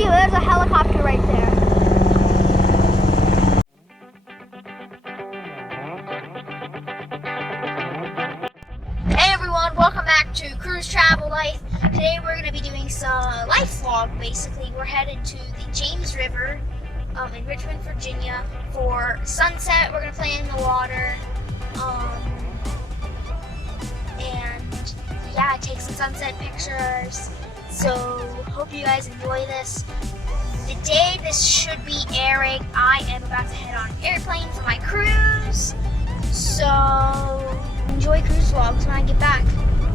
See, there's a helicopter right there. Hey everyone, welcome back to Cruise Travel Life. Today we're going to be doing some life vlog, basically. We're headed to the James River in Richmond, Virginia for sunset. We're going to play in the water. And yeah, take some sunset pictures. So hope you guys enjoy this. The day this should be airing, I am about to head on an airplane for my cruise. So enjoy cruise vlogs when I get back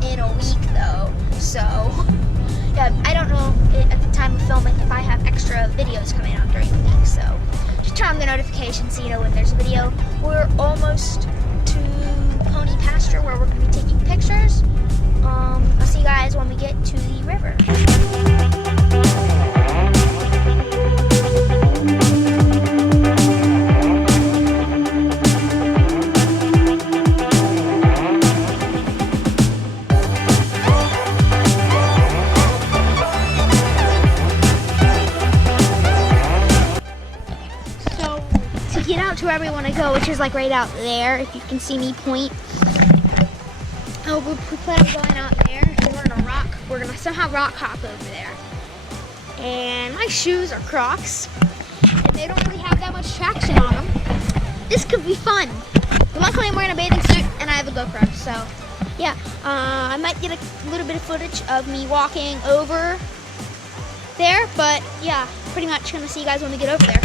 in a week though. So yeah, I don't know at the time of filming if I have extra videos coming out during the week. So just turn on the notifications so you know when there's a video. We're almost to Pony Pasture where we're going to be taking pictures. I'll see you guys when we get to the river. So to get out to where we want to go, which is like right out there, if you can see me point. Oh, we plan on going out there, and we're gonna somehow rock hop over there. And my shoes are Crocs, and they don't really have that much traction on them. This could be fun. But luckily I'm wearing a bathing suit, and I have a GoPro, so yeah. I might get a little bit of footage of me walking over there, but yeah, pretty much gonna see you guys when we get over there.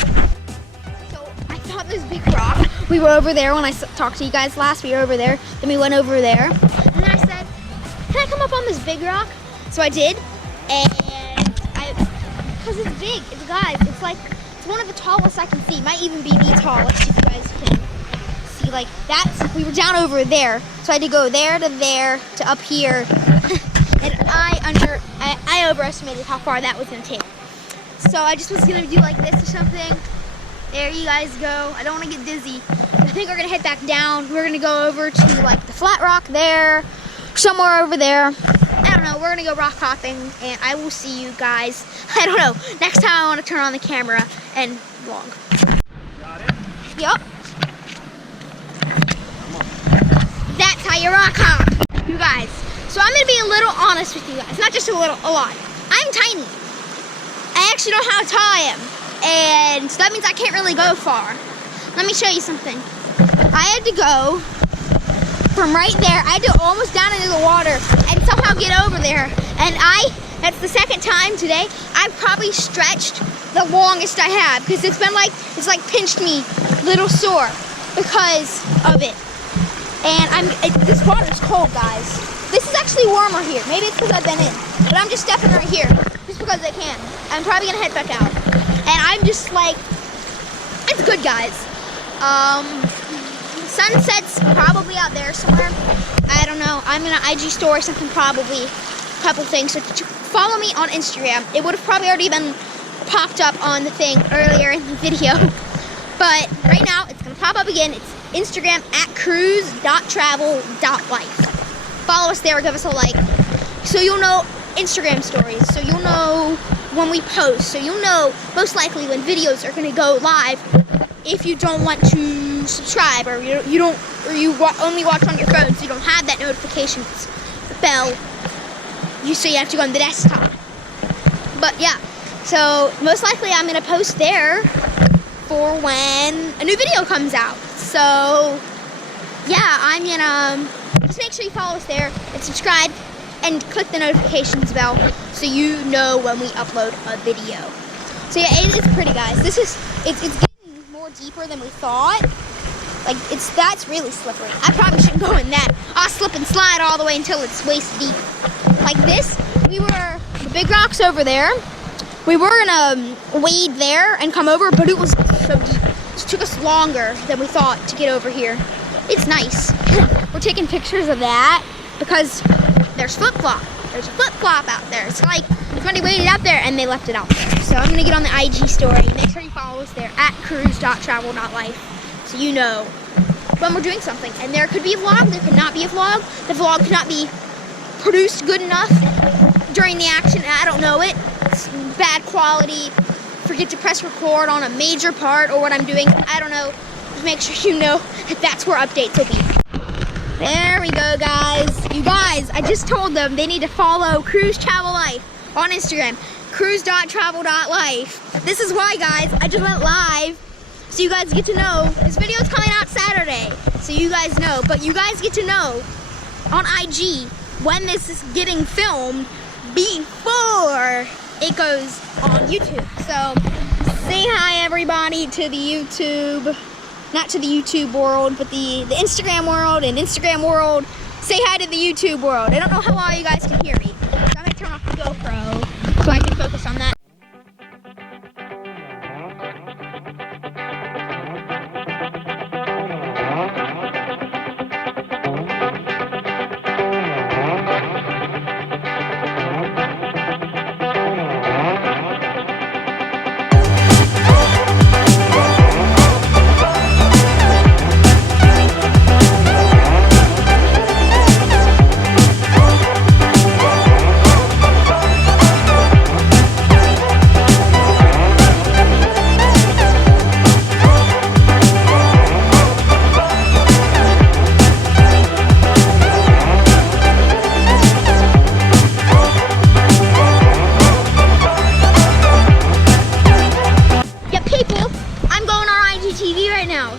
So I found this big rock. We were over there when I talked to you guys last. We were over there, then we went over there. And then I said, can I come up on this big rock? So I did, and because it's big, it's one of the tallest I can see. It might even be the tallest if you guys can see. Like we were down over there. So I had to go there to up here. And I overestimated how far that was gonna take. So I just was gonna do like this or something. There you guys go. I don't wanna get dizzy. I think we're gonna head back down. We're gonna go over to like the flat rock there, somewhere over there. I don't know, we're gonna go rock hopping, and I will see you guys, I don't know, next time I wanna turn on the camera and vlog. Got it? Yup. That's how you rock hop. You guys, so I'm gonna be a little honest with you guys, not just a little, a lot. I'm tiny. I actually don't know how tall I am, and so that means I can't really go far. Let me show you something. I had to go from right there, I had to almost down into the water and somehow get over there. And that's the second time today, I've probably stretched the longest I have because it's like pinched me a little sore because of it. And this water's cold, guys. This is actually warmer here. Maybe it's because I've been in, but I'm just stepping right here just because I can. I'm probably gonna head back out. And I'm just like, it's good, guys. Sunset's probably out there somewhere. I don't know. I'm in an IG story, something probably. A couple things. So follow me on Instagram. It would have probably already been popped up on the thing earlier in the video. But right now, it's going to pop up again. It's Instagram at cruise.travel.life. Follow us there. Give us a like. So you'll know Instagram stories. So you'll know when we post. So you'll know most likely when videos are going to go live. If you don't want to subscribe, or you only watch on your phone, so you don't have that notifications bell, so you have to go on the desktop. But yeah, so most likely I'm gonna post there for when a new video comes out. So yeah, I'm gonna just make sure you follow us there and subscribe and click the notifications bell so you know when we upload a video. So yeah, it's pretty, guys. It's getting more deeper than we thought. Like that's really slippery. I probably shouldn't go in that. I'll slip and slide all the way until it's waist deep. Like this, the big rock's over there. We were gonna wade there and come over, but it was so deep. It took us longer than we thought to get over here. It's nice. We're taking pictures of that because there's flip-flop. There's a flip-flop out there. It's like somebody waded out there and they left it out there. So I'm gonna get on the IG story. Make sure you follow us there at cruise.travel.life so you know when we're doing something. And there could be a vlog, there could not be a vlog. The vlog could not be produced good enough during the action, and I don't know it. it's bad quality, forget to press record on a major part or what I'm doing, I don't know. Just make sure you know that that's where updates will be. There we go, guys. You guys, I just told them they need to follow Cruise Travel Life on Instagram. cruise.travel.life. This is why, guys, I just went live so you guys get to know. This video is coming out Saturday, so you guys know. But you guys get to know on IG when this is getting filmed before it goes on YouTube. So say hi, everybody, to the YouTube, not to the YouTube world, but the Instagram world and Instagram world. Say hi to the YouTube world. I don't know how well you guys can hear me, so I'm gonna turn off the GoPro so I can focus on that.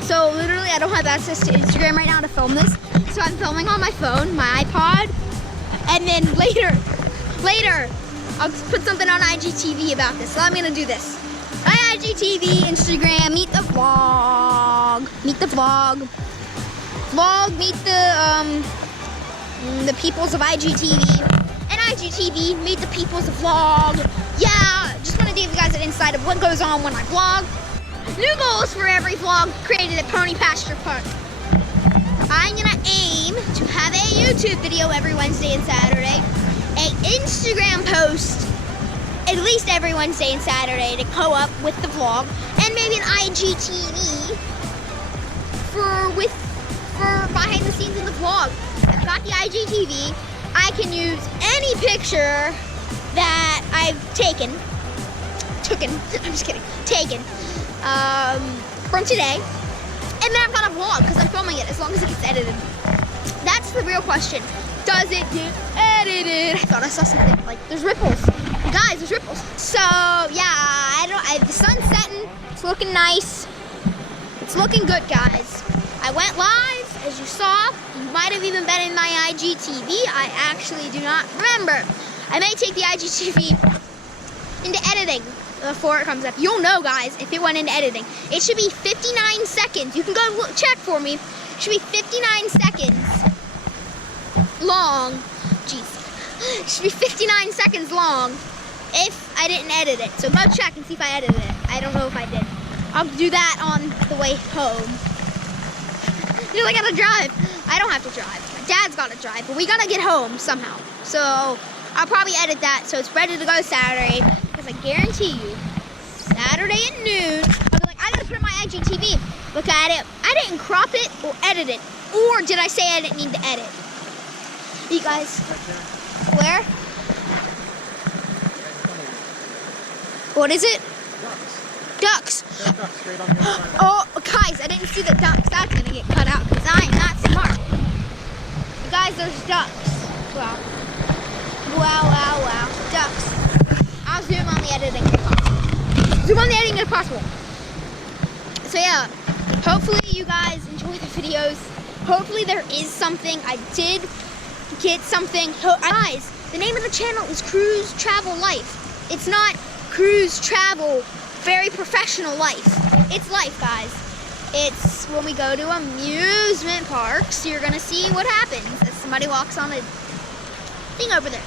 So literally I don't have access to Instagram right now to film this. So I'm filming on my phone, my iPod, and then later I'll put something on IGTV about this. So I'm gonna do this. Hi IGTV, Instagram, meet the vlog. Meet the vlog. Vlog, meet the peoples of IGTV. And IGTV, meet the peoples of vlog. Yeah, just wanna give you guys an insight of what goes on when I vlog. New goals for every vlog created at Pony Pasture Park. I'm gonna aim to have a YouTube video every Wednesday and Saturday, an Instagram post at least every Wednesday and Saturday to go up with the vlog, and maybe an IGTV for behind the scenes in the vlog. I've got the IGTV. I can use any picture that I've taken, I'm just kidding, from today, and then I've got a vlog because I'm filming it as long as it gets edited. That's the real question. Does it get edited? I thought I saw something, like there's ripples. Guys, there's ripples. So yeah, the sun's setting, it's looking nice. It's looking good, guys. I went live, as you saw. You might have even been in my IGTV. I actually do not remember. I may take the IGTV into editing before it comes up. You'll know, guys, if it went into editing. It should be 59 seconds. You can go check for me. It should be 59 seconds long. Jeez. It should be 59 seconds long if I didn't edit it. So go check and see if I edited it. I don't know if I did. I'll do that on the way home. Because I gotta drive. I don't have to drive. My dad's gotta drive, but we gotta get home somehow. So I'll probably edit that so it's ready to go Saturday. Because I guarantee you, Saturday at noon, I'll be like, I gotta put it on my IGTV. Look at it. I didn't crop it or edit it. Or did I say I didn't need to edit? You guys, where? What is it? Ducks. Oh, guys, I didn't see the ducks. That's gonna get cut out because I am not smart. You guys, there's ducks. Wow. Wow. Ducks. I'll zoom on the editing if possible. Zoom on the editing if possible. So yeah, hopefully you guys enjoy the videos. Hopefully there is something. I did get something. Guys, the name of the channel is Cruise Travel Life. It's not Cruise Travel Very Professional Life. It's life, guys. It's when we go to amusement parks, you're gonna see what happens as somebody walks on a thing over there.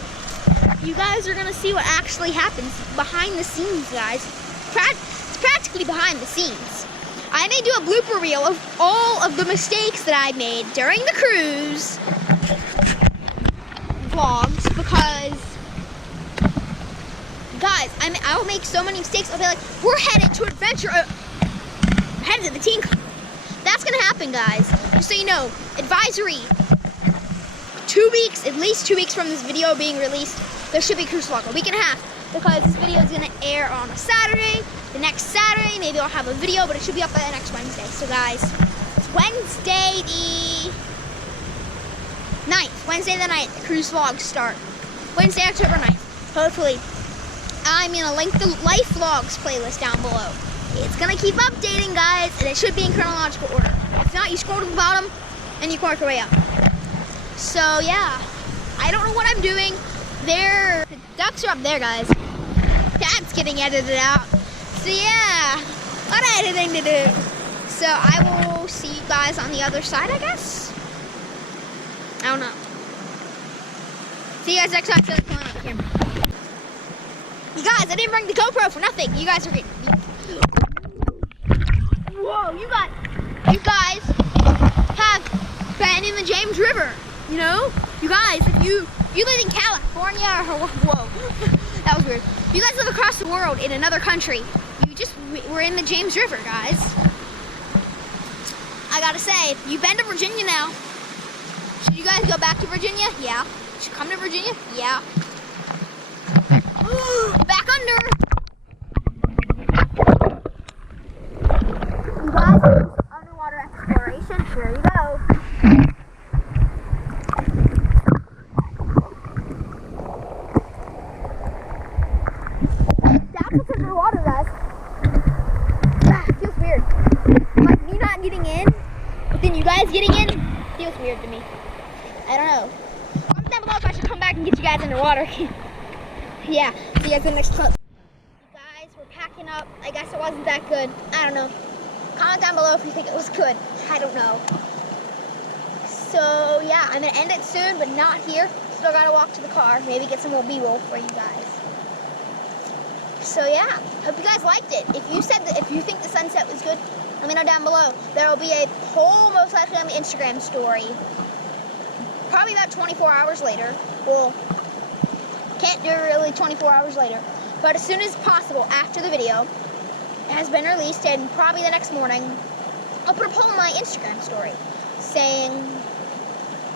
You guys are gonna see what actually happens behind the scenes, guys. It's practically behind the scenes. I may do a blooper reel of all of the mistakes that I made during the cruise vlogs because, guys, I will make so many mistakes. I'll be like, we're headed to adventure, we're headed to the teen club. That's gonna happen, guys. Just so you know, advisory. 2 weeks, at least 2 weeks from this video being released, there should be a cruise vlog. A week and a half. because this video is gonna air on a Saturday. The next Saturday, maybe I'll have a video, but it should be up by the next Wednesday. So guys, it's Wednesday the 9th. Wednesday the 9th, the cruise vlogs start. Wednesday, October 9th. Hopefully, I'm gonna link the life vlogs playlist down below. It's gonna keep updating, guys, and it should be in chronological order. If not, you scroll to the bottom and you work your way up. So yeah, I don't know what I'm doing. The ducks are up there, guys. That's getting edited out. So yeah, a lot of editing to do. So I will see you guys on the other side, I guess. I don't know. See you guys next time. Come on up here. You guys, I didn't bring the GoPro for nothing. You guys are great. Whoa, you guys have been in the James River. You know, you guys, if you live in California or whoa, that was weird. You guys live across the world in another country. We're in the James River, guys. I gotta say, you've been to Virginia now. Should you guys go back to Virginia? Yeah. Should you come to Virginia? Yeah. Back under. You guys, underwater exploration. Here you go. That's what's underwater, guys. It feels weird. Like me not getting in, but then you guys getting in, feels weird to me. I don't know. Comment down below if I should come back and get you guys underwater. Yeah, see you guys in the next clip. You guys, we're packing up. I guess it wasn't that good. I don't know. Comment down below if you think it was good. I don't know. So yeah, I'm gonna end it soon, but not here. Still gotta walk to the car. Maybe get some more B-roll for you guys. So yeah, hope you guys liked it. If you think the sunset was good, let me know down below. There will be a poll most likely on the Instagram story. Probably about 24 hours later. Well, can't do it really 24 hours later. But as soon as possible after the video has been released, and probably the next morning, I'll put a poll on my Instagram story saying,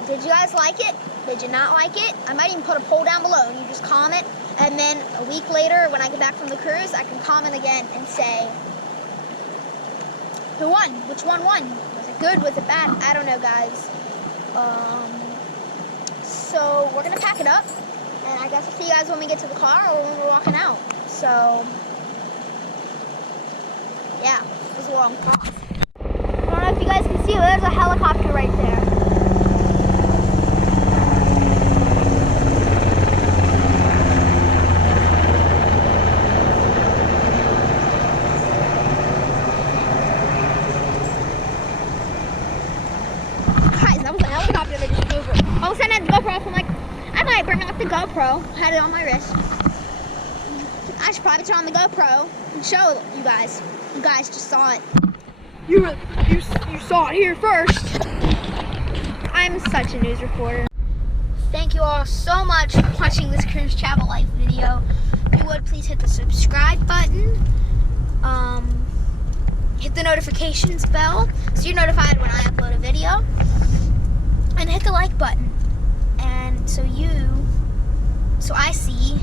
did you guys like it? Did you not like it? I might even put a poll down below and you just comment. And then a week later, when I get back from the cruise, I can comment again and say, who won? Which one won? Was it good? Was it bad? I don't know, guys. So we're gonna pack it up, and I guess I'll see you guys when we get to the car or when we're walking out. So yeah, it was a long pause. I don't know if you guys can see, but there's a helicopter right there. That was a helicopter that just flew over. All of a sudden I had the GoPro off. I'm like, I might bring out the GoPro. Had it on my wrist. I should probably turn on the GoPro and show you guys. You guys just saw it. You saw it here first. I'm such a news reporter. Thank you all so much for watching this cruise travel life video. If you would, please hit the subscribe button. Hit the notifications bell so you're notified when I upload a video. And hit the like button, and so I see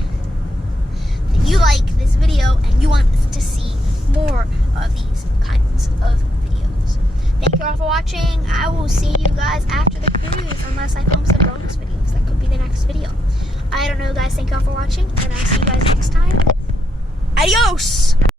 that you like this video and you want to see more of these kinds of videos. Thank you all for watching. I will see you guys after the cruise, unless I film some bonus videos. That could be the next video. I don't know, guys. Thank you all for watching, and I'll see you guys next time. Adios!